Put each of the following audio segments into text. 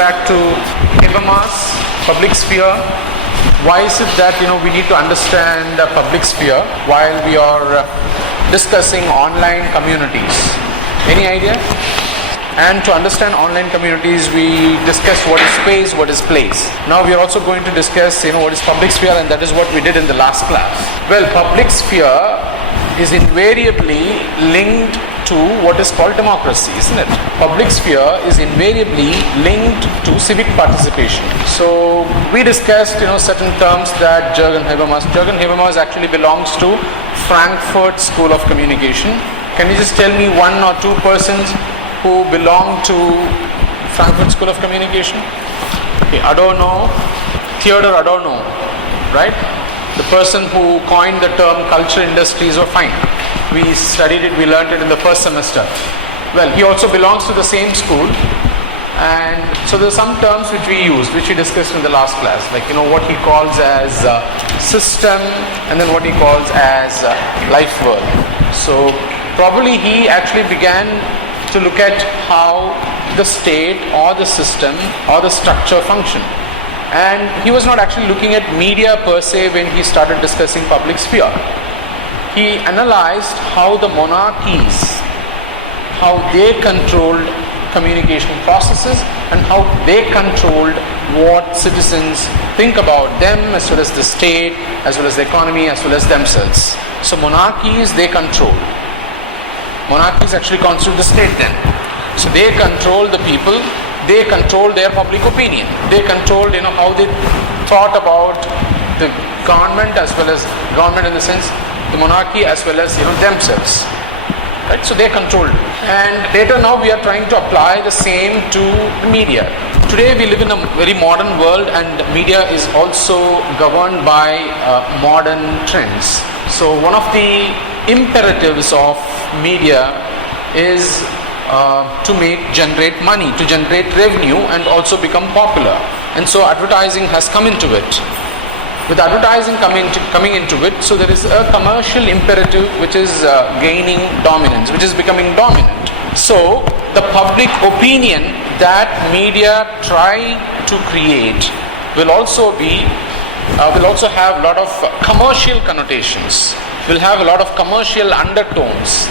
back to Habermas, public sphere. Why is it that we need to understand the public sphere while we are discussing online communities? Any idea? And to understand online communities, we discussed what is space, what is place. Now we are also going to discuss what is public sphere, and that is what we did in the last class. Well, public sphere is invariably linked to what is called democracy, isn't it? Public sphere is invariably linked to civic participation. So we discussed certain terms that Jürgen Habermas actually belongs to Frankfurt School of Communication. Can you just tell me one or two persons who belong to Frankfurt School of Communication? Okay, Adorno, Theodor Adorno, right? The person who coined the term culture industries were fine. We studied it, we learned it in the first semester. Well, he also belongs to the same school, and so there are some terms which we used, which we discussed in the last class, like what he calls as system, and then what he calls as life world. So probably he actually began to look at how the state or the system or the structure function. And he was not actually looking at media per se when he started discussing public sphere. He analyzed how the monarchies, how they controlled communication processes and how they controlled what citizens think about them, as well as the state, as well as the economy, as well as themselves. So monarchies, they control. Monarchies actually constitute the state then. So they control the people, they control their public opinion, they controlled how they thought about the government, as well as government in the sense the monarchy, as well as themselves, right? So they controlled. And later now we are trying to apply the same to media. Today we live in a very modern world, and media is also governed by modern trends. So one of the imperatives of media is to generate money, to generate revenue, and also become popular. And so advertising has come into it. With advertising coming into it, so there is a commercial imperative which is gaining dominance, which is becoming dominant. So the public opinion that media try to create will also have a lot of commercial connotations, will have a lot of commercial undertones.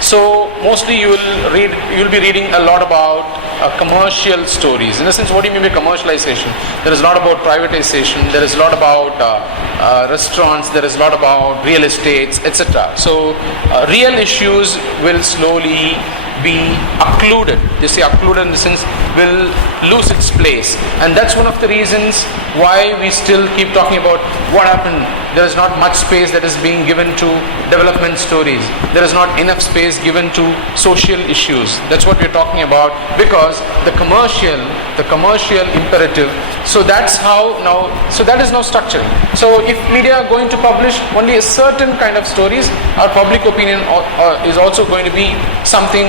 So mostly you'll be reading a lot about commercial stories. In a sense, what do you mean by commercialization? There is a lot about privatization, there is a lot about restaurants, there is a lot about real estates, etc. So real issues will slowly be occluded. You see, occluded in the sense will lose its place. And that's one of the reasons why we still keep talking about what happened. There is not much space that is being given to development stories. There is not enough space given to social issues. That's what we're talking about, because the commercial imperative, so that's how now, so that is now structuring. So if media are going to publish only a certain kind of stories, our public opinion is also going to be something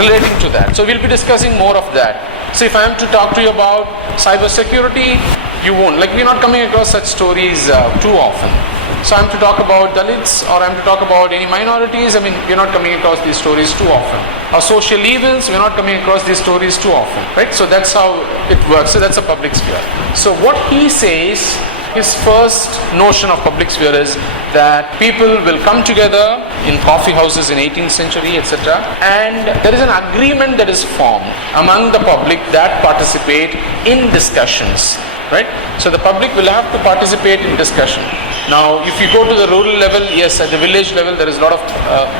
relating to that. So we'll be discussing more of that. So if I am to talk to you about cyber security, you won't. Like, we're not coming across such stories too often. So I'm to talk about Dalits, or I'm to talk about any minorities, we're not coming across these stories too often. Or social evils, we're not coming across these stories too often, right? So that's how it works. So that's a public sphere. So what he says, his first notion of public sphere is that people will come together in coffee houses in 18th century, etc. And there is an agreement that is formed among the public that participate in discussions, right? So the public will have to participate in discussion. Now, if you go to the rural level, yes, at the village level, there is a lot of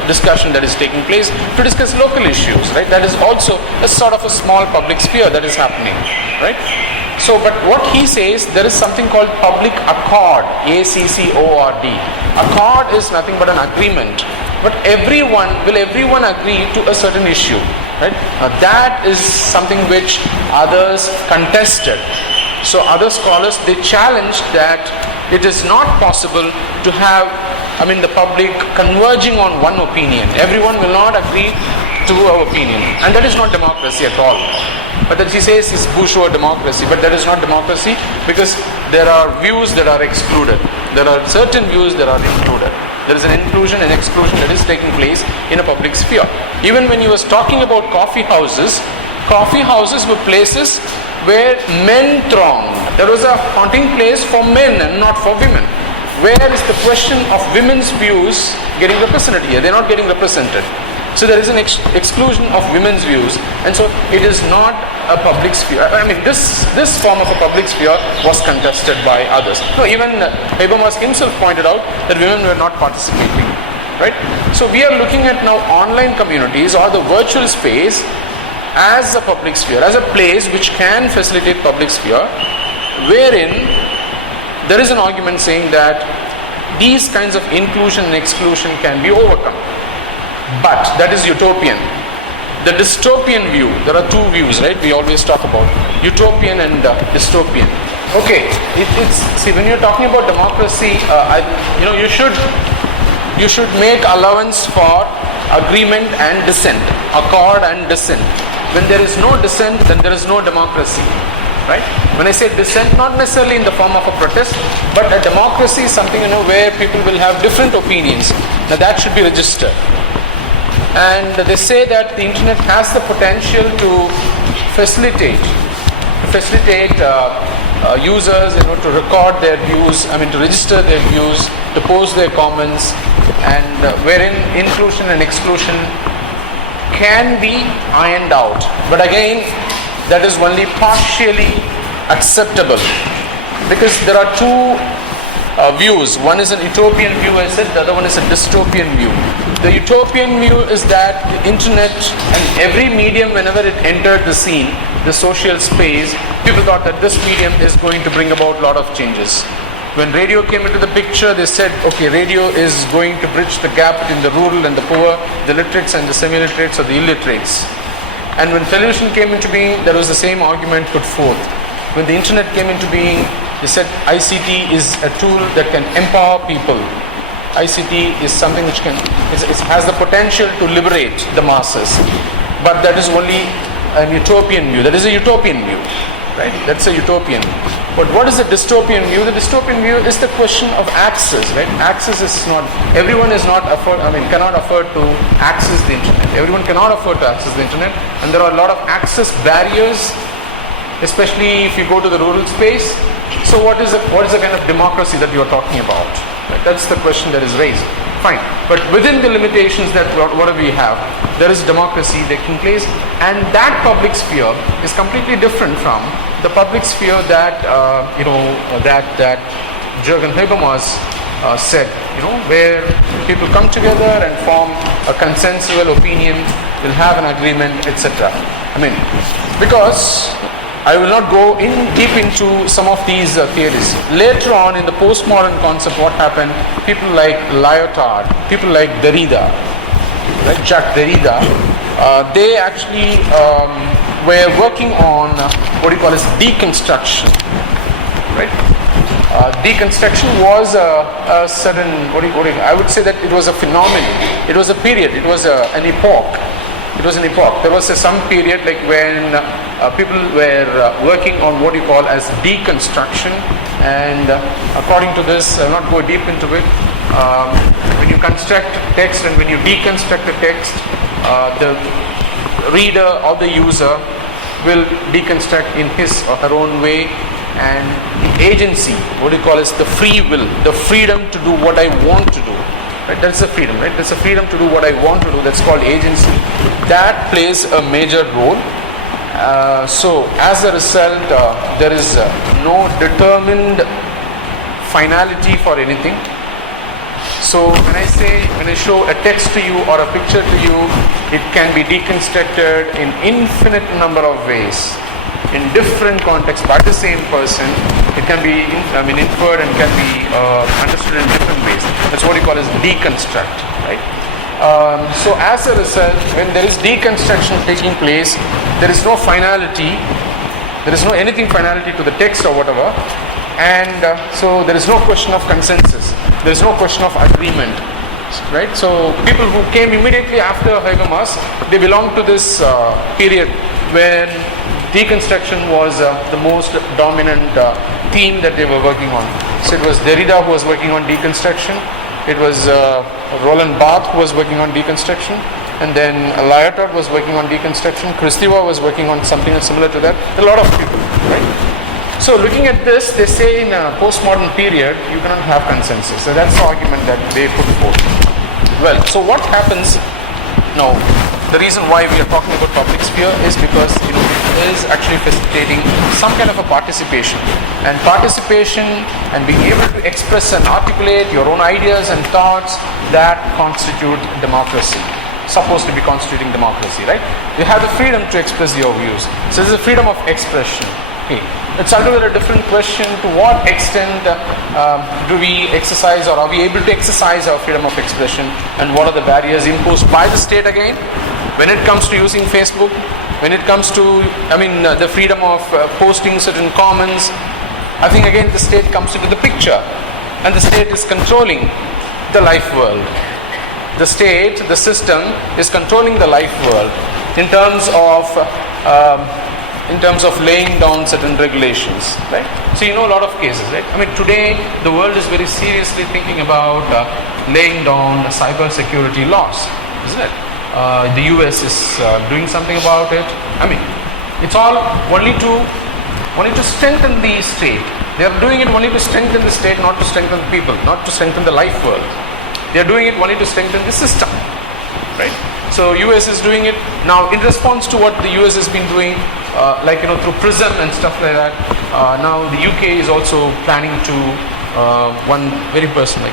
discussion that is taking place to discuss local issues, right? That is also a sort of a small public sphere that is happening, right? So, but what he says, there is something called public accord, ACCORD. Accord is nothing but an agreement. But will everyone agree to a certain issue, right? Now that is something which others contested. So other scholars, they challenged that it is not possible to have, the public converging on one opinion. Everyone will not agree to our opinion. And that is not democracy at all. But that he says is bourgeois democracy. But that is not democracy, because there are views that are excluded. There are certain views that are included. There is an inclusion and exclusion that is taking place in a public sphere. Even when he was talking about coffee houses, Coffee houses were places where men thronged. There was a haunting place for men and not for women. Where is the question of women's views getting represented here? They're not getting represented. So there is an exclusion of women's views, and so it is not a public sphere. I mean, this form of a public sphere was contested by others. No, even Habermas himself pointed out that women were not participating. Right? So we are looking at now online communities or the virtual space as a public sphere, as a place which can facilitate public sphere, wherein there is an argument saying that these kinds of inclusion and exclusion can be overcome. But that is utopian. The dystopian view, there are two views, right? We always talk about utopian and dystopian. Okay, see, when you're talking about democracy, you should make allowance for agreement and dissent, accord and dissent. When there is no dissent, then there is no democracy, right? When I say dissent, not necessarily in the form of a protest, but a democracy is something where people will have different opinions. Now that should be registered. And they say that the internet has the potential to facilitate users, to record their views, to register their views, to post their comments, and wherein inclusion and exclusion can be ironed out. But again, that is only partially acceptable, because there are two views. One is an utopian view, I said, the other one is a dystopian view. The utopian view is that the internet and every medium, whenever it entered the scene, the social space, people thought that this medium is going to bring about a lot of changes. When radio came into the picture, they said, okay, radio is going to bridge the gap between the rural and the poor, the literates and the semi-literates or the illiterates. And when television came into being, there was the same argument put forth. When the internet came into being, they said ICT is a tool that can empower people. ICT is something which it has the potential to liberate the masses. But that is only an utopian view. That is a utopian view, right? That's a utopian. But what is the dystopian view? The dystopian view is the question of access, right? Access is not, everyone is not cannot afford to access the internet. Everyone cannot afford to access the internet, and there are a lot of access barriers, especially if you go to the rural space. So what is the kind of democracy that you are talking about? Right? That's the question that is raised. Fine. But within the limitations that what do we have, there is democracy taking place, and that public sphere is completely different from the public sphere that that Jürgen Habermas said, where people come together and form a consensual opinion, will have an agreement, etc. Because I will not go deep into some of these theories. Later on in the postmodern concept, what happened? People like Lyotard, people like Derrida, right? Jacques Derrida, they actually were working on what you call as deconstruction, right? Deconstruction was a certain, I would say that it was a phenomenon. It was a period. It was an epoch. It was an epoch. There was some period like when people were working on what you call as deconstruction, and according to this, I'll not go deep into it. When you construct text and when you deconstruct the text, the reader or the user will deconstruct in his or her own way, and the agency, what you call as the free will, the freedom to do what I want to do. Right? That's the freedom, right? That's the freedom to do what I want to do. That's called agency. That plays a major role. So, as a result, there is no determined finality for anything. So, when I show a text to you or a picture to you, it can be deconstructed in infinite number of ways, in different contexts by the same person. It can be inferred and can be understood in different ways. That's what you call as deconstruct, right? So as a result, when there is deconstruction taking place, there is no finality, there is no anything finality to the text or whatever, and so there is no question of consensus, there is no question of agreement, right? So people who came immediately after Habermas, they belong to this period when deconstruction was the most dominant theme that they were working on. So it was Derrida who was working on deconstruction, it was Roland Barthes who was working on deconstruction, and then Lyotard was working on deconstruction, Kristeva was working on something similar to that. A lot of people, right? So looking at this, they say in a postmodern period, you cannot have consensus. So that's the argument that they put forth. Well, so what happens now? The reason why we are talking about public sphere is because it is actually facilitating some kind of a participation. And participation and being able to express and articulate your own ideas and thoughts, that constitute democracy. Supposed to be constituting democracy, right? You have the freedom to express your views. So this is a freedom of expression. Okay. It's altogether a different question to what extent do we exercise, or are we able to exercise our freedom of expression, and what are the barriers imposed by the state again when it comes to using Facebook, when it comes to the freedom of posting certain comments. I think again the state comes into the picture, and the state is controlling the life world. The state, the system is controlling the life world in terms of laying down certain regulations, right? So you know a lot of cases, right? Today the world is very seriously thinking about laying down cyber security laws, isn't it? The US is doing something about it. It's all only to strengthen the state. They are doing it only to strengthen the state, not to strengthen the people, not to strengthen the life world. They are doing it only to strengthen the system, right? So US is doing it now in response to what the US has been doing, through PRISM and stuff like that. Now the UK is also planning to one very person,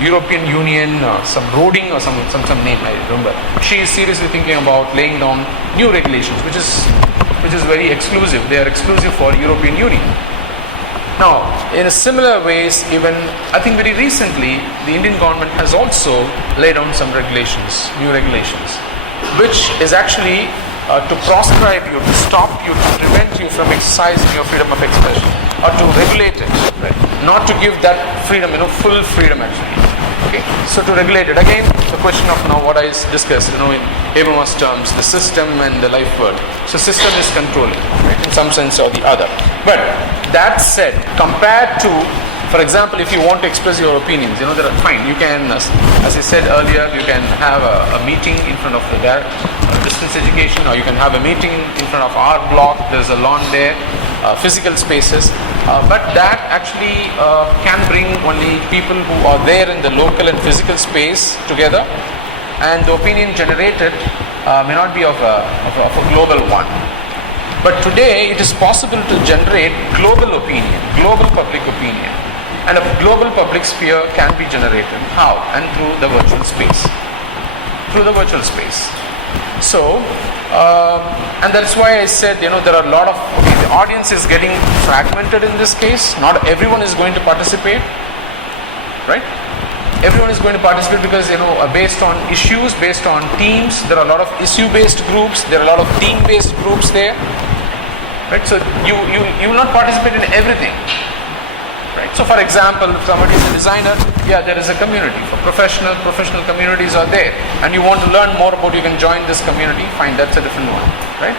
European Union, some Roding or some name I remember. She is seriously thinking about laying down new regulations, which is very exclusive. They are exclusive for European Union. Now, in a similar ways, even I think very recently, the Indian government has also laid down some regulations, new regulations, which is actually to proscribe you, to stop you, to prevent you from exercising your freedom of expression, or to regulate it, right? Not to give that freedom, full freedom actually. Okay, so to regulate it, again, the question of now what I discussed, in Habermas terms, the system and the life world. So system is controlling, right, in some sense or the other. But that said, compared to, for example, if you want to express your opinions, there are fine. You can, as I said earlier, you can have a meeting in front of the distance education, or you can have a meeting in front of our block. There's a lawn there, physical spaces. But that actually can bring only people who are there in the local and physical space together, and the opinion generated may not be of a global one. But today it is possible to generate global opinion, global public opinion, and a global public sphere can be generated. How? And through the virtual space. Through the virtual space. So, and that's why I said, there are a lot of, the audience is getting fragmented in this case. Not everyone is going to participate, right? Everyone is going to participate because, based on issues, based on teams. There are a lot of issue-based groups. There are a lot of team-based groups there, right? So you will not participate in everything. Right. So for example, if somebody is a designer, there is a community. For professional communities are there, and you want to learn more about, you can join this community, fine, that's a different one, right?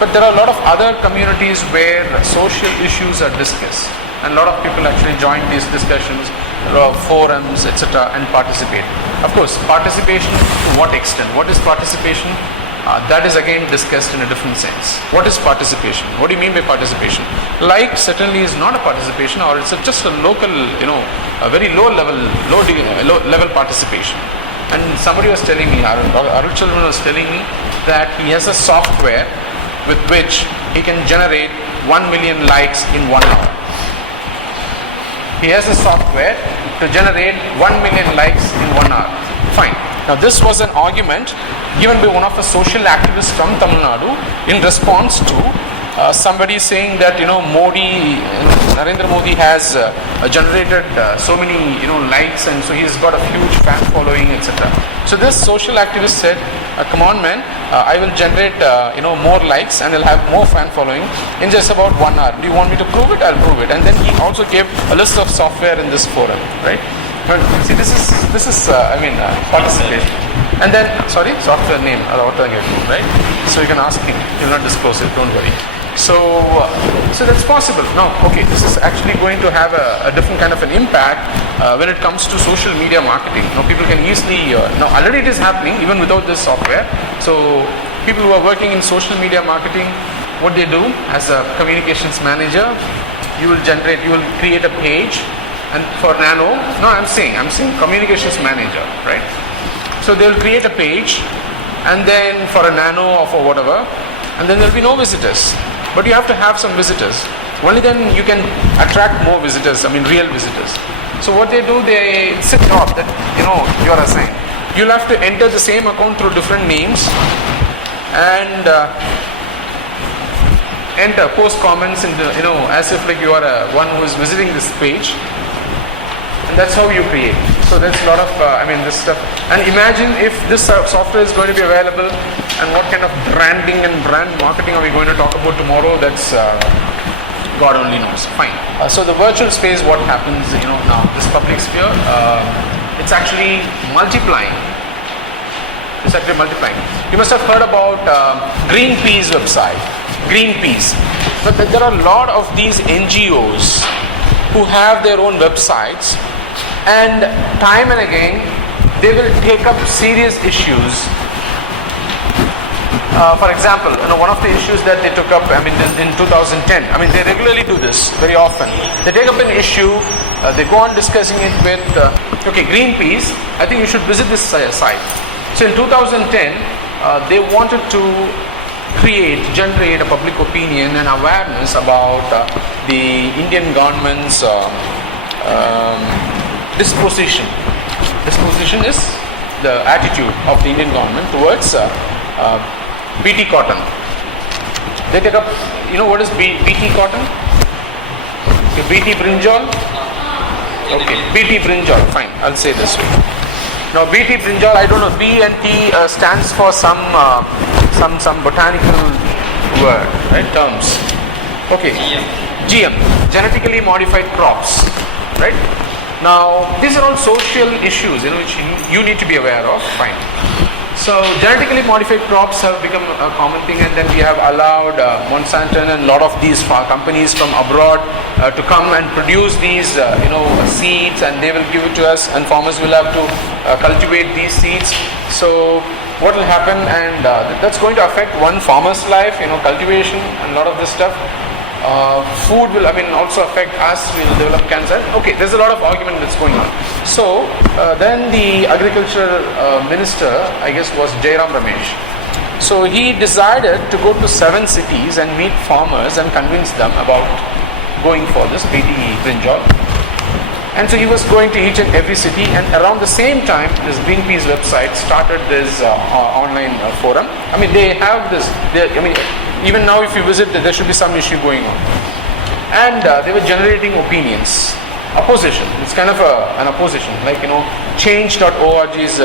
But there are a lot of other communities where social issues are discussed, and a lot of people actually join these discussions, forums, etc., and participate. Of course, participation to what extent? What is participation? That is again discussed in a different sense. What is participation? What do you mean by participation? Like certainly is not a participation, or it's just a local, a very low level participation. And somebody was telling me, Arul Children was telling me that he has a software with which he can generate 1 million likes in 1 hour. He has a software to generate 1 million likes in 1 hour. Fine. Now this was an argument given by one of the social activists from Tamil Nadu in response to somebody saying that Modi, Narendra Modi has generated so many likes, and so he's got a huge fan following, etc. So this social activist said, come on man, I will generate more likes and I'll have more fan following in just about 1 hour. Do you want me to prove it? I'll prove it. And then he also gave a list of software in this forum, right? But see, this is participation. And then, software name, right? So you can ask him. He will not disclose it, don't worry. So that's possible. Now, okay, this is actually going to have a different kind of an impact when it comes to social media marketing. Now, people can easily, now already it is happening even without this software. So people who are working in social media marketing, what they do as a communications manager, you will create a page, and for Nano, no, I'm saying communications manager, right? So they'll create a page, and then for a Nano or for whatever, and then there'll be no visitors. But you have to have some visitors. Only then you can attract more visitors, real visitors. So what they do, it's a job that, you're assigned. You'll have to enter the same account through different names and post comments in the, as if like you are one who is visiting this page. And that's how you create. So there's a lot of, this stuff. And imagine if this software is going to be available, and what kind of branding and brand marketing are we going to talk about tomorrow? That's God only knows. Fine. So the virtual space, what happens, now, this public sphere, it's actually multiplying. You must have heard about Greenpeace website. Greenpeace. But there are a lot of these NGOs who have their own websites, and time and again they will take up serious issues. For example, one of the issues that they took up in 2010, they regularly do this very often. They take up an issue, they go on discussing it with Greenpeace. I think you should visit this site. So in 2010 they wanted to generate a public opinion and awareness about the Indian government's disposition. Disposition is the attitude of the Indian government towards BT cotton. They take up, what is BT cotton? Okay, BT brinjal? Okay, BT brinjal, fine, I'll say this way. Now BT brinjal, I don't know, B and T stands for some botanical word, right, terms. Okay, GM, genetically modified crops, right? Now these are all social issues, which you need to be aware of, fine. So genetically modified crops have become a common thing, and then we have allowed Monsanto and a lot of these companies from abroad to come and produce these seeds, and they will give it to us, and farmers will have to cultivate these seeds. So what will happen, and that's going to affect one farmer's life, cultivation and a lot of this stuff. Food will also affect us, we will develop cancer. Okay, there's a lot of argument that's going on. So then the agriculture minister, I guess, was Jairam Ramesh. So he decided to go to 7 cities and meet farmers and convince them about going for this BT brinjal. And so he was going to each and every city, and around the same time this Greenpeace website started this online forum. They have this, even now if you visit, there should be some issue going on. And they were generating opinions. Opposition, it's kind of an opposition, like change.org's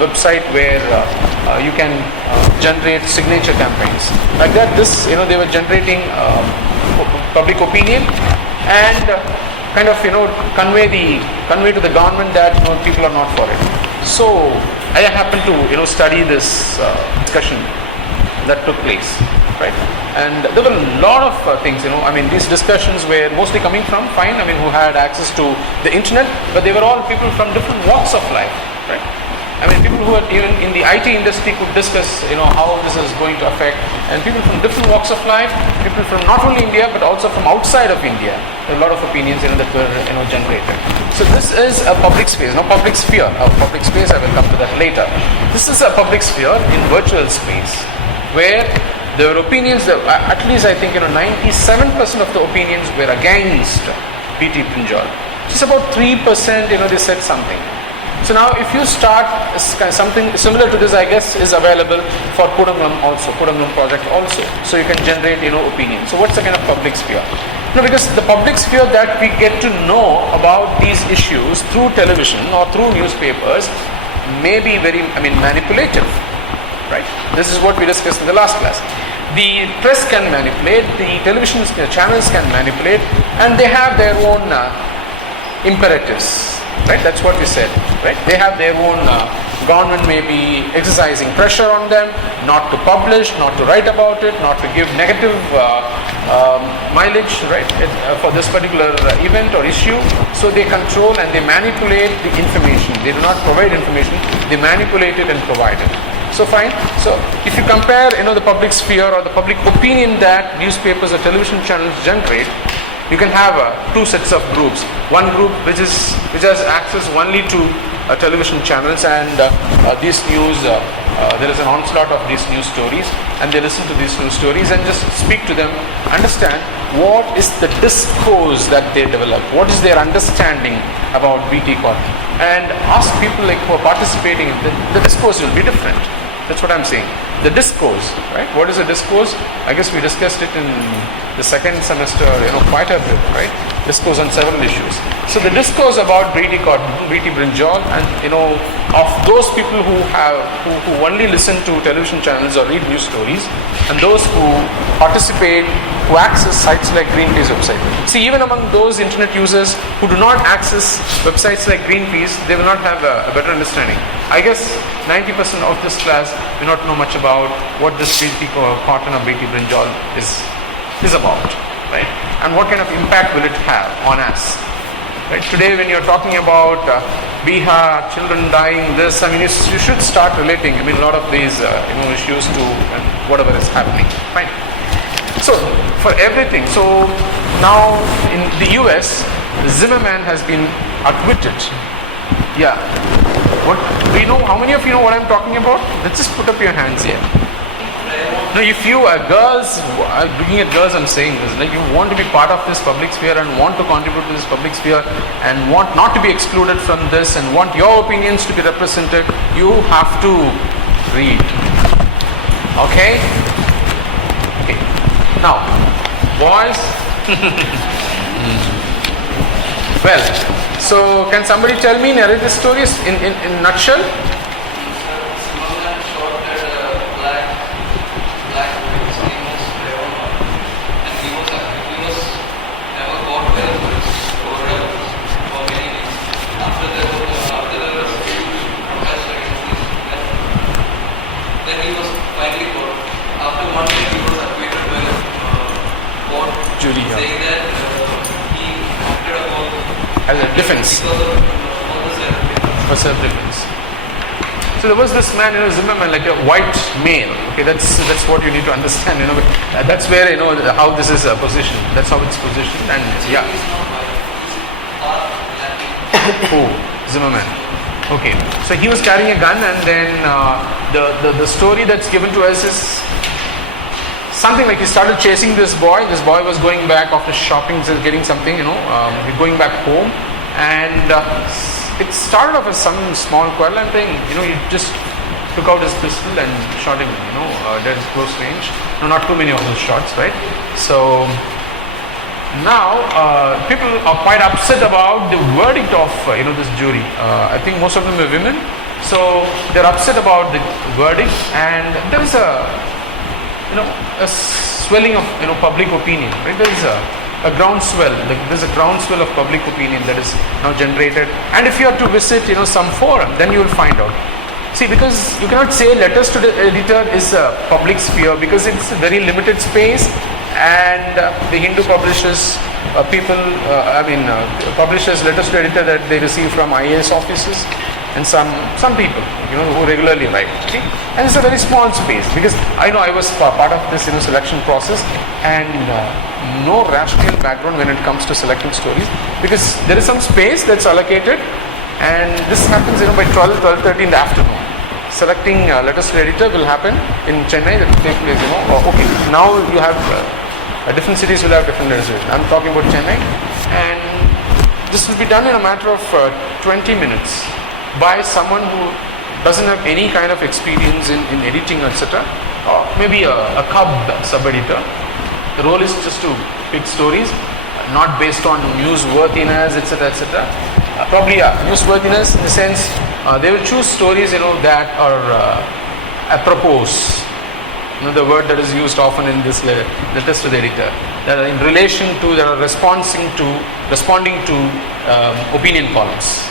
website where you can generate signature campaigns. Like that, they were generating public opinion and kind of convey to the government that people are not for it. So I happened to study this discussion that took place, right? And there were a lot of things, these discussions were mostly coming from who had access to the internet, but they were all people from different walks of life, right? People who are even in the IT industry could discuss how this is going to affect, and people from different walks of life, people from not only India but also from outside of India. There are a lot of opinions that were generated. So this is a public space. Now public sphere, public space, I will come to that later. This is a public sphere in virtual space where there were opinions that, at least I think 97% of the opinions were against BT brinjal. Just about 3% they said something. So now if you start something similar to this, I guess is available for Pudangalam project also. So you can generate opinion. So what's the kind of public sphere? Because the public sphere that we get to know about these issues through television or through newspapers may be very manipulative, right? This is what we discussed in the last class. The press can manipulate, the television channels can manipulate, and they have their own imperatives, right? That's what we said, right? They have their own Government may be exercising pressure on them not to publish, not to write about it, not to give negative mileage, right, for this particular event or issue. So they control and they manipulate the information. They do not provide information, they manipulate it and provide it. So fine. So if you compare, the public sphere or the public opinion that newspapers or television channels generate, you can have two sets of groups. One group which has access only to television channels, and these news, there is an onslaught of these news stories, and they listen to these news stories and just speak to them, understand what is the discourse that they develop, what is their understanding about BT Corp, and ask people like who are participating. The discourse will be different. That's what I'm saying. The discourse, right? What is a discourse? I guess we discussed it in the second semester, quite a bit, right? Discourse on several issues. So the discourse about BT Brinjal, and of those people who only listen to television channels or read news stories, and those who participate, who access sites like Greenpeace website. See, even among those internet users who do not access websites like Greenpeace, they will not have a better understanding. I guess 90% of this class do not know much about what this BT cotton or BT Brinjal is about, right? And what kind of impact will it have on us? Right? Today, when you're talking about Bihar, children dying, this, you should start relating. A lot of these, issues to whatever is happening. Right? So, for everything. So, now in the US, Zimmerman has been acquitted. Yeah. What? Do you know? How many of you know what I'm talking about? Let's just put up your hands here. No, if you are girls, looking at girls, I'm saying this, like you want to be part of this public sphere and want to contribute to this public sphere and want not to be excluded from this and want your opinions to be represented, you have to read. Okay? Okay. Now, boys. Well, so can somebody tell me, narrate the stories in a nutshell? Jury, yeah. Saying that he acted upon as a defense. For self-defense. So there was this man, Zimmerman, like a white male. Okay, that's what you need to understand. That's where how this is positioned. That's how it's positioned. And yeah. Oh, Zimmerman. Okay, so he was carrying a gun, and then the story that's given to us is something like he started chasing this boy. This boy was going back after shopping, getting something, going back home, and it started off as some small quarrel, and then he just took out his pistol and shot him, dead close range. No, not too many of those shots, right? So now people are quite upset about the verdict of this jury. I think most of them are women, so they're upset about the verdict, and there is a swelling of public opinion, right? There is a groundswell. There's a groundswell of public opinion that is now generated. And if you are to visit some forum, then you will find out. See, because you cannot say letters to the editor is a public sphere, because it's a very limited space, and the Hindu publishes publishes letters to editor that they receive from IAS offices and some people who regularly write. Okay? And it's a very small space, because I know I was part of this selection process, and no rational background when it comes to selecting stories, because there is some space that's allocated, and this happens by 12:30 in the afternoon. Selecting letters to editor will happen in Chennai. That will take place. Okay, now you have different cities will have different legislation. I'm talking about Chennai, and this will be done in a matter of 20 minutes by someone who doesn't have any kind of experience in editing, etc. Or maybe a cub sub-editor. The role is just to pick stories, not based on newsworthiness, etc., etc. Probably newsworthiness in the sense they will choose stories that are apropos. The word that is used often in this letters to the editor, that are in relation to, that are responding to opinion columns.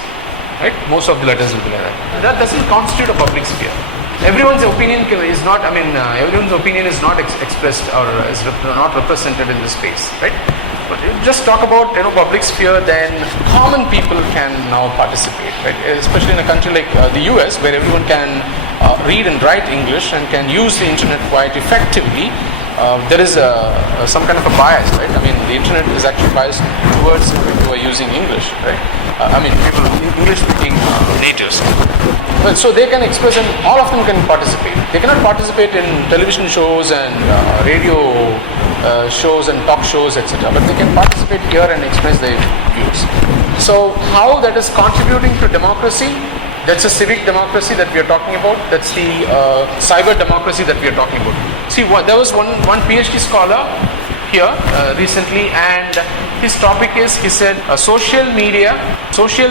right? Most of the letters will be like that. That doesn't constitute a public sphere. Everyone's opinion is not, everyone's opinion is not expressed or is not represented in this space, right? But if you just talk about public sphere, then common people can now participate, right? Especially in a country like the US, where everyone can read and write English and can use the internet quite effectively. There is some kind of a bias, right? I mean, the internet is actually biased towards people who are using English, right? People, English-speaking natives. Well, so they can express, and all of them can participate. They cannot participate in television shows and radio shows and talk shows, etc. But they can participate here and express their views. So, how that is contributing to democracy? That's a civic democracy that we are talking about. That's the cyber democracy that we are talking about. See, there was one PhD scholar here recently, and his topic is, he said, social media, social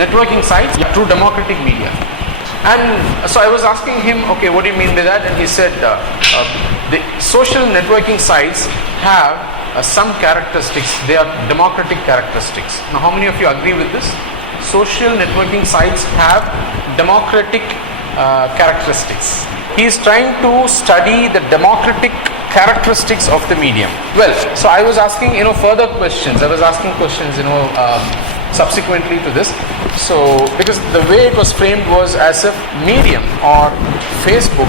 networking sites through democratic media. And so I was asking him, okay, what do you mean by that? And he said, the social networking sites have some characteristics. They are democratic characteristics. Now, how many of you agree with this? Social networking sites have democratic characteristics. He is trying to study the democratic characteristics of the medium. Well, so I was asking, further questions. I was asking questions, subsequently to this. So, because the way it was framed was as if Medium or Facebook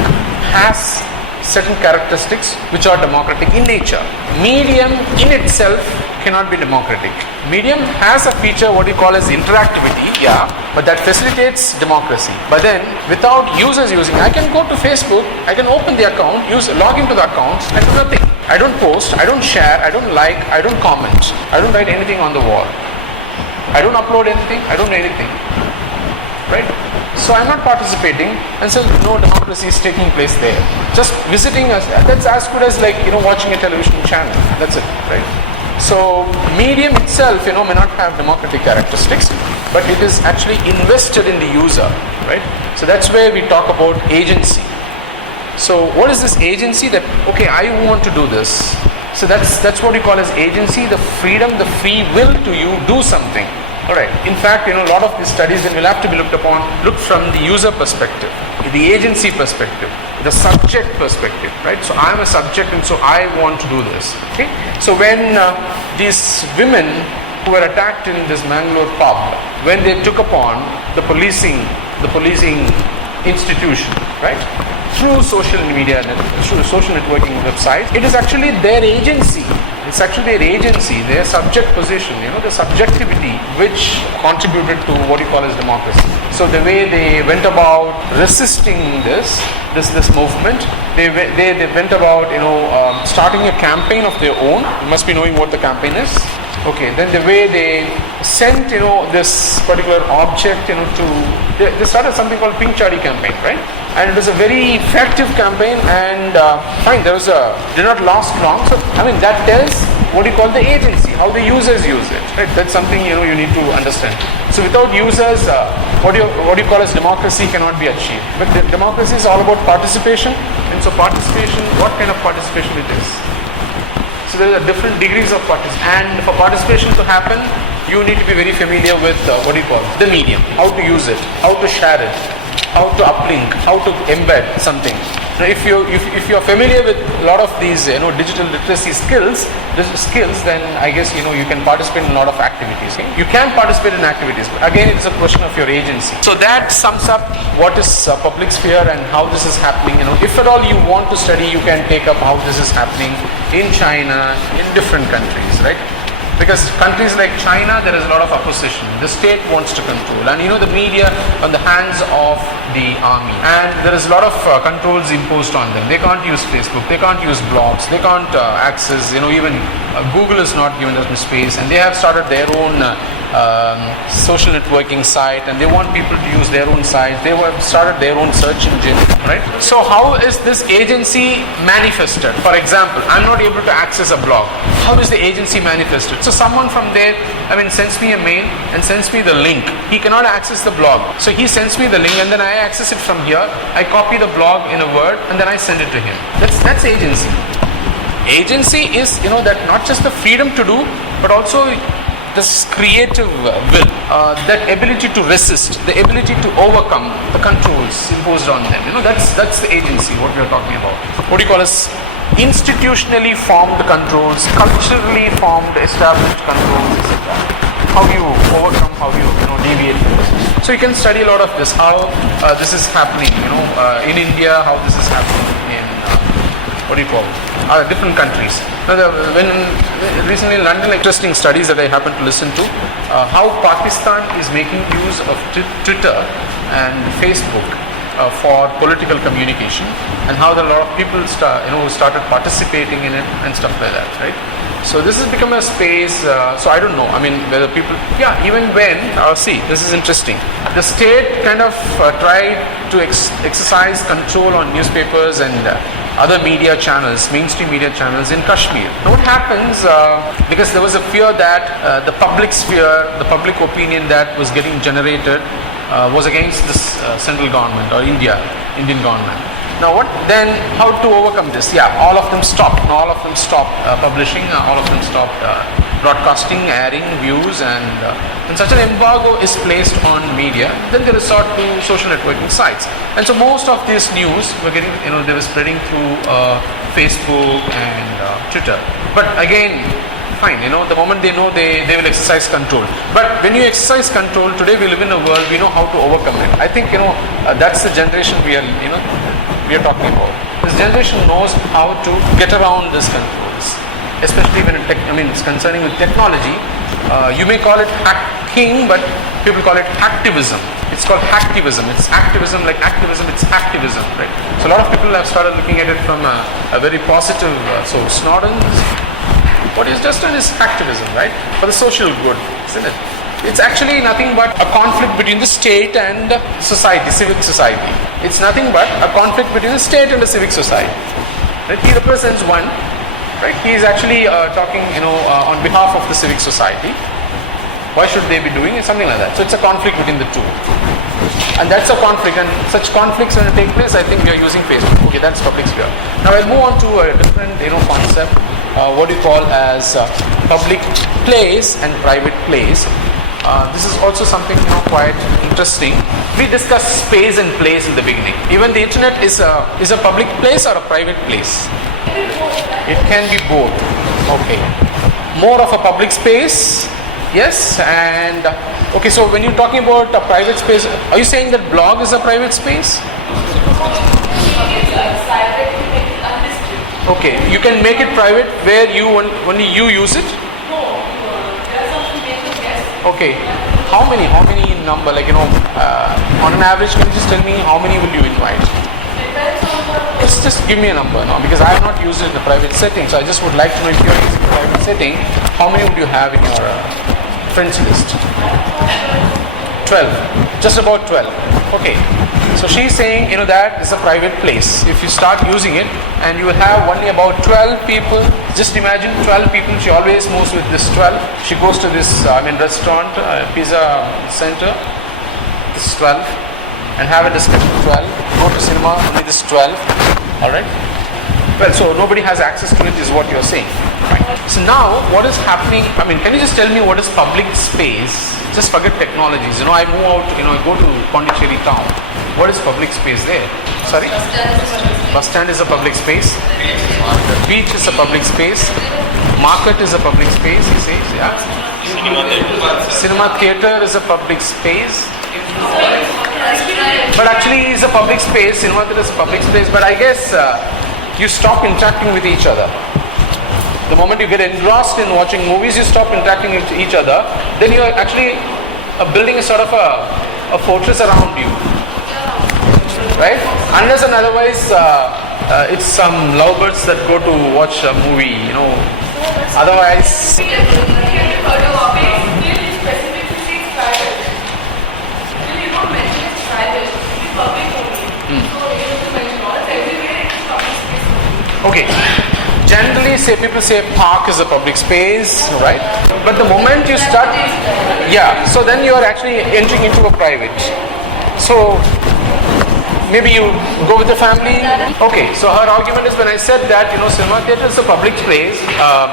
has certain characteristics which are democratic in nature. Medium in itself cannot be democratic. Medium has a feature what you call as interactivity, yeah, but that facilitates democracy. But then without users using, I can go to Facebook, I can open the account, log into the account and do nothing. I don't post, I don't share, I don't like, I don't comment, I don't write anything on the wall. I don't upload anything, I don't do anything. Right? So I'm not participating, and so no democracy is taking place there. Just visiting us, that's as good as watching a television channel. That's it, right? So medium itself, may not have democratic characteristics, but it is actually invested in the user, right? So that's where we talk about agency. So what is this agency? That okay, I want to do this. So that's what we call as agency, the freedom, the free will to you do something. Alright. In fact, a lot of these studies then will have to be looked from the user perspective, the agency perspective, the subject perspective, right? So I am a subject and so I want to do this. Okay. So when these women who were attacked in this Mangalore pub, when they took upon the policing institution, right? Through social media, through social networking websites, it is actually their agency. It's actually their agency, their subject position, the subjectivity which contributed to what you call as democracy. So the way they went about resisting this movement, they went about starting a campaign of their own. You must be knowing what the campaign is. Okay, then the way they sent this particular object they started something called Pink Chadi campaign, right? And it was a very effective campaign, and fine, did not last long. So that tells what you call the agency, how the users use it, right? That's something you need to understand. So without users, what you call as democracy cannot be achieved. But democracy is all about participation, and so participation, what kind of participation it is? So there are different degrees of participation, and for participation to happen, you need to be very familiar with what you call the medium, how to use it, how to share it, how to uplink, how to embed something. Now, if you're familiar with a lot of these digital literacy skills, then I guess you can participate in a lot of activities. Okay? You can participate in activities, but again, it's a question of your agency. So that sums up what is public sphere and how this is happening. If at all you want to study, you can take up how this is happening in China, in different countries, right? Because countries like China, there is a lot of opposition. The state wants to control, and the media on the hands of the army, and there is a lot of controls imposed on them. They can't use Facebook, they can't use blogs, they can't access, even Google is not given them space, and they have started their own social networking site, and they want people to use their own site. They have started their own search engine, right? So how is this agency manifested? For example, I'm not able to access a blog. How is the agency manifested? So someone from there, sends me a mail and sends me the link. He cannot access the blog. So he sends me the link, and then I access it from here. I copy the blog in a Word, and then I send it to him. That's agency. Agency is, that not just the freedom to do, but also this creative will, that ability to resist, the ability to overcome the controls imposed on them. That's the agency, what we are talking about. What do you call as institutionally formed controls, culturally formed, established controls, etc. How you overcome, how you deviate from this. So you can study a lot of this, how this is happening, in India, how this is happening in what do you call different countries. Now, recently in London, interesting studies that I happened to listen to, how Pakistan is making use of Twitter and Facebook for political communication, and how a lot of people started participating in it and stuff like that, right? So this has become a space, so I don't know, whether people, even when, see, this is interesting. The state kind of tried to exercise control on newspapers and other media channels, mainstream media channels in Kashmir. Now what happens, because there was a fear that the public sphere, the public opinion that was getting generated was against this central government or Indian government. Now how to overcome this? All of them stopped. All of them stopped publishing, all of them stopped broadcasting, airing views, and when such an embargo is placed on media, then they resort to social networking sites. And so most of this news were getting, they were spreading through Facebook and Twitter. But again, fine, the moment they know, they will exercise control. But when you exercise control, today we live in a world, we know how to overcome it. I think, that's the generation we are talking about. This generation knows how to get around these controls, especially when it's concerning with technology. You may call it hacking, but people call it hacktivism. It's called hacktivism. It's activism like activism, it's hacktivism, right? So a lot of people have started looking at it from a very positive, so Snowden, what he's just done is hacktivism, right? For the social good, isn't it? It's actually nothing but a conflict between the state and society, civic society. It's nothing but a conflict between the state and the civic society. Right? He represents one, right? He is actually talking, on behalf of the civic society. Why should they be doing it? Something like that. So it's a conflict between the two. And that's a conflict, and such conflicts when they take place, I think we are using Facebook. Okay, that's public sphere. Now I'll move on to a different, concept, what you call as public place and private place. This is also something quite interesting. We discussed space and place in the beginning. Even the internet is a public place or a private place? It can be both. Okay. More of a public space, yes. And okay, so when you're talking about a private space, are you saying that blog is a private space? Okay, you can make it private where only you use it? Okay, how many number, on an average, can you just tell me how many will you invite? Just give me a number now, because I have not used it in a private setting, so I just would like to know, if you are using a private setting, how many would you have in your friends list? 12, just about 12. Okay, so she's saying, that is a private place. If you start using it, and you will have only about 12 people, just imagine 12 people, she always moves with this 12. She goes to this, restaurant, pizza center, this 12, and have a discussion with 12. Go to cinema, only this 12, alright? Well, so nobody has access to it is what you're saying. Right. So now, what is happening, can you just tell me what is public space? Just forget technologies. I move out, I go to Pondicherry town. What is public space there? Sorry? Bus stand is a public space. Beach is a public space. Market is a public space, he says, yeah. Cinema theater is a public space. But actually it's a public space, cinema theater is a public space, but I guess you stop interacting with each other. The moment you get engrossed in watching movies, you stop interacting with each other, then you are actually building a sort of a fortress around you. Right? Unless and otherwise, it's some lovebirds that go to watch a movie, Otherwise, okay. Generally, people say park is a public space, right? But the moment you start, so then you are actually entering into a private. So maybe you go with the family. Okay, so her argument is, when I said that, cinema theater is a public place,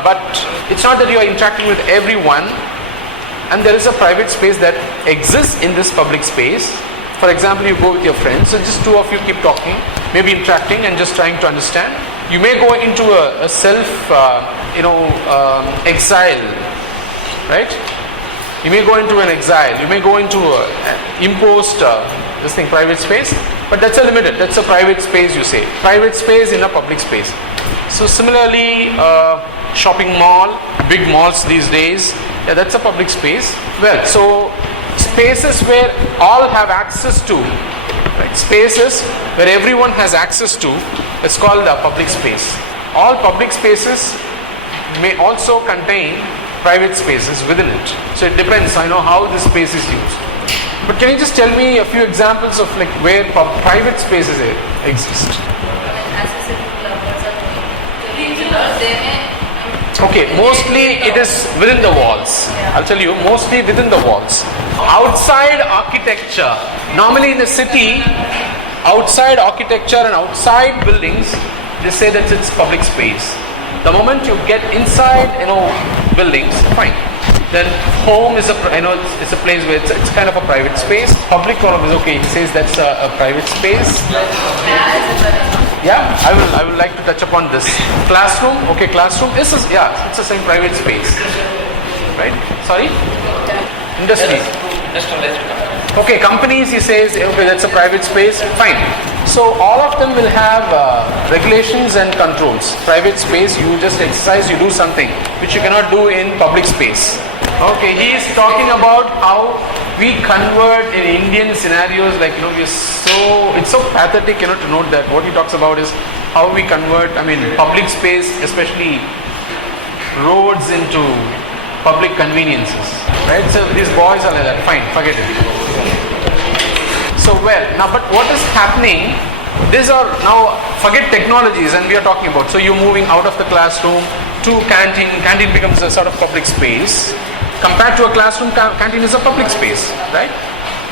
but it's not that you are interacting with everyone. and there is a private space that exists in this public space. For example, you go with your friends, so just two of you keep talking, maybe interacting and just trying to understand. You may go into a self, exile, right? You may go into an exile. You may go into an imposed private space, but that's a limited. That's a private space, you say. Private space in a public space. So similarly, shopping mall, big malls these days, yeah, that's a public space. Well, so spaces where all have access to, right? Spaces where everyone has access to, it's called a public space. All public spaces may also contain private spaces within it. So it depends, I know how this space is used. But can you just tell me a few examples of like where private spaces exist? Okay, mostly it is within the walls. I'll tell you, mostly within the walls. Outside architecture, normally in the city, outside architecture and outside buildings, they say that it's public space. The moment you get inside, buildings, fine. Then home is it's a place where it's kind of a private space. Public forum is okay. He says that's a private space. Yeah, I will like to touch upon this. Classroom, okay, classroom. This is it's the same private space, right? Sorry, industry. Okay, companies. He says okay, that's a private space. Fine. So all of them will have regulations and controls. Private space, you just exercise, you do something which you cannot do in public space. Okay, he is talking about how we convert in Indian scenarios, like it's so pathetic, to note that what he talks about is how we convert, public space, especially roads, into public conveniences, right? So these boys are like that. Fine, forget it. So now, but what is happening? These are now, forget technologies, and we are talking about. So you're moving out of the classroom to canteen. Canteen becomes a sort of public space. Compared to a classroom, canteen is a public space, right?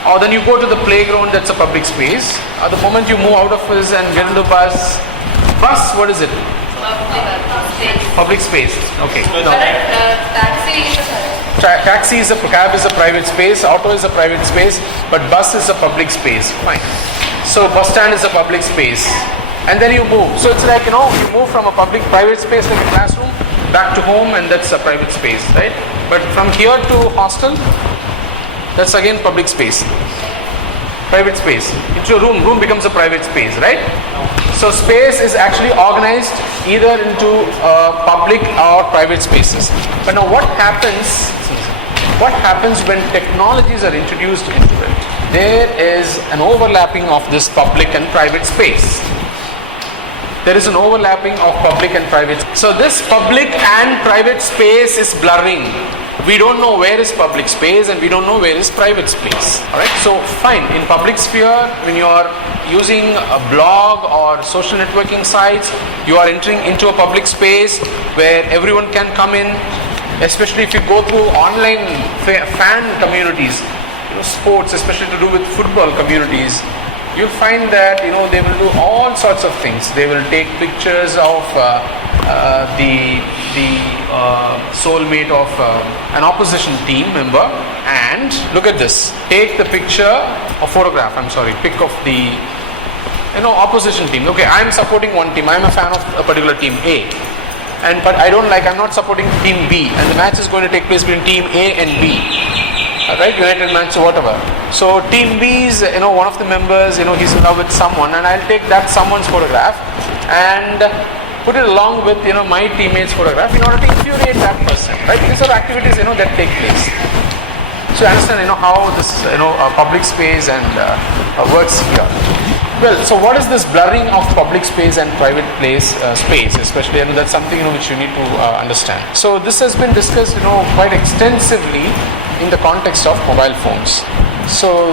Or then you go to the playground, that's a public space. At the moment you move out of this and get into bus, what is it? Public space. Okay. No. Taxi is cab is a private space, auto is a private space, but bus is a public space. Fine. So bus stand is a public space. And then you move. So it's like, you move from a private space like a classroom back to home, and that's a private space, right? But from here to hostel, that's again public space. Private space. Into a room becomes a private space, right? So space is actually organized either into public or private spaces. But now what happens when technologies are introduced into it? There is an overlapping of this public and private space. There is an overlapping of public and private. So this public and private space is blurring. We don't know where is public space and we don't know where is private space. Alright, so fine. In public sphere, when you are using a blog or social networking sites, you are entering into a public space where everyone can come in, especially if you go through online fan communities, sports, especially to do with football communities. You'll find that they will do all sorts of things. They will take pictures of the soulmate of an opposition team member, and look at this. Take the picture or photograph. Pic of the opposition team. Okay, I'm supporting one team. I'm a fan of a particular team A, but I'm not supporting team B, and the match is going to take place between team A and B. Right, United match or whatever. So team B is, one of the members, he's in love with someone, and I'll take that someone's photograph and put it along with, my teammate's photograph in order to infuriate that person. Right? These are activities, that take place. So you understand, how this, public space and works here. Well, so what is this blurring of public space and private space, especially, that's something, which you need to understand. So this has been discussed, quite extensively in the context of mobile phones. So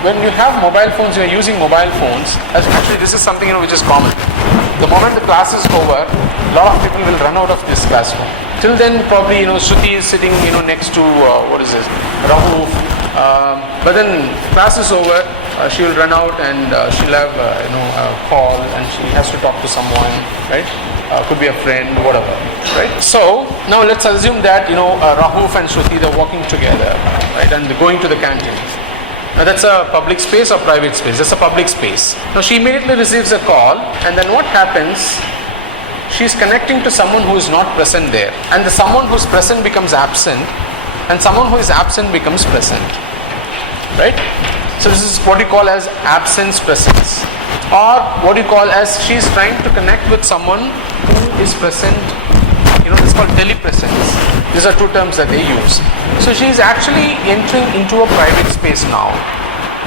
when you have mobile phones, you're using mobile phones, actually this is something, which is common. The moment the class is over, a lot of people will run out of this classroom. Till then, probably, Shruti is sitting, next to, Rahul. But then class is over, she will run out and she'll have, a call, and she has to talk to someone, right? could be a friend, whatever, right? So now let's assume that Rahuf and Shruti, they're walking together, right, and they're going to the canteen. Now that's a public space or private space? That's a public space. Now she immediately receives a call, and then what happens? She's connecting to someone who is not present there, and the someone who's present becomes absent, and someone who is absent becomes present, right? So this is what you call as absence presence, or what you call as she's trying to connect with someone who is present. It's called telepresence. These are two terms that they use. So she is actually entering into a private space now.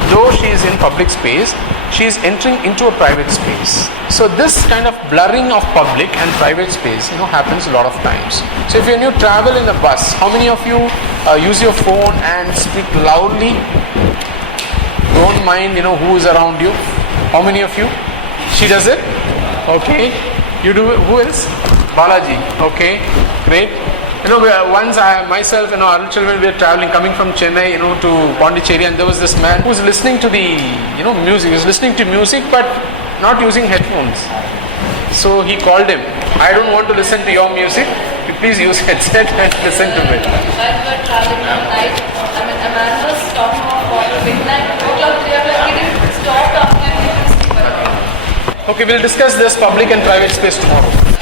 Though she is in public space, she is entering into a private space. So this kind of blurring of public and private space, happens a lot of times. So if when you travel in a bus, how many of you use your phone and speak loudly? Don't mind, who is around you. How many of you? She does it? Okay. You do it? Who else? Balaji. Okay. Great. Once myself, our children, we were traveling, coming from Chennai, to Pondicherry, and there was this man who was listening to the, music. He was listening to music, but not using headphones. So he called him. I don't want to listen to your music. You please use headset and listen to it. While we were traveling at night, a man was talking about midnight, 2 o'clock, 3 o'clock, he didn't stop talking and he didn't speak. Okay, we'll discuss this public and private space tomorrow.